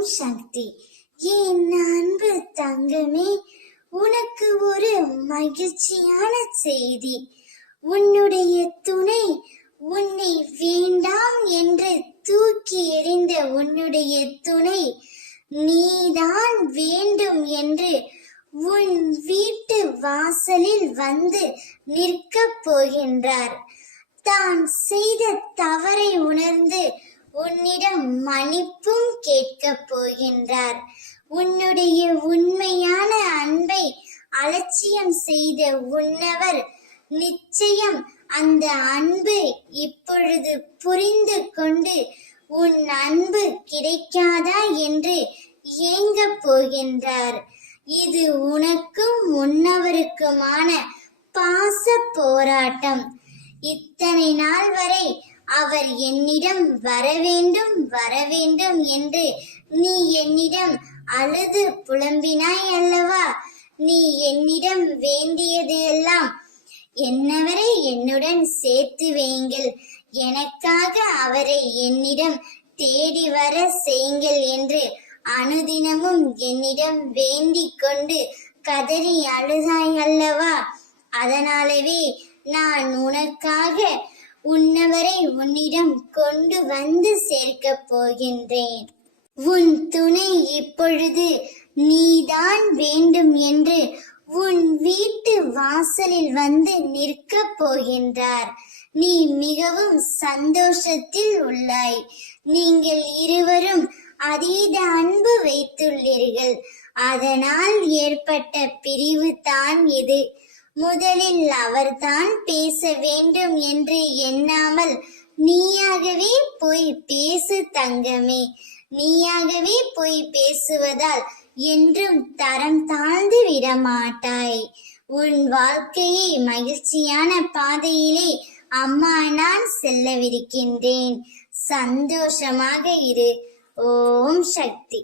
ஓம் சக்தி. என் அன்பு தங்கமே, உனக்கு ஒரு மகிழ்ச்சியான செய்தி. உன்னுடைய துணை உன்னை வேண்டாம் என்று தூக்கி எறிந்த உன்னுடைய துணை நீதான் வேண்டும் என்று உன் வீட்டு வாசலில் வந்து நிற்கப் போகின்றார். தான் செய்த தவறை உணர்ந்து உன்னிடம் மன்னிப்பும் கேட்கப் போகின்றார். உன்னுடைய உண்மையான அன்பை அலட்சியம் செய்த உன்னவர் நிச்சயம் அந்த அன்பு இப்பொழுது புரிந்து கொண்டு உன் அன்பு கிடைக்காதா என்று ஏங்கப் போகின்றார். இது உனக்கும் உன்னவருக்குமான பாச போராட்டம். இத்தனை நாள் வரை அவர் என்னிடம் வரவேண்டும் என்று நீ என்னிடம் அழுது புலம்பினாய் அல்லவா? நீ என்னிடம் வேண்டியது எல்லாம் என்னவரை என்னுடன் சேர்த்து வையுங்கள், எனக்காக அவரை என்னிடம் தேடி வர செய்யுங்கள் என்று அனுதினமும் என்னிடம் வேண்டிக் கொண்டு கதறி அழுதாய் அல்லவா? அதனாலவே நான் உனக்காக உன்னவரை உன்னிடம் கொண்டு வந்து சேர்க்கப் போகின்றேன். உன் துணை இப்பொழுது நீதான் வேண்டும் என்று உன் வீட்டு வாசலில் வந்து நிற்கப் போகின்றார். நீ மிகவும் சந்தோஷத்தில் உள்ளாய். நீங்கள் இருவரும் அதீத அன்பு வைத்துள்ளீர்கள். அதனால் ஏற்பட்ட பிரிவு தான் இது. முதலில் அவர்தான் பேச வேண்டும் என்று எண்ணாமல் நீயாகவே போய் பேசு தங்கமே. நீயாகவே போய் பேசுவதால் என்றும் தரம் தாழ்ந்து விடமாட்டாய். உன் வாழ்க்கையை மகிழ்ச்சியான பாதையிலே அம்மா நான் செல்லவிருக்கின்றேன். சந்தோஷமாக இரு. ஓம் சக்தி.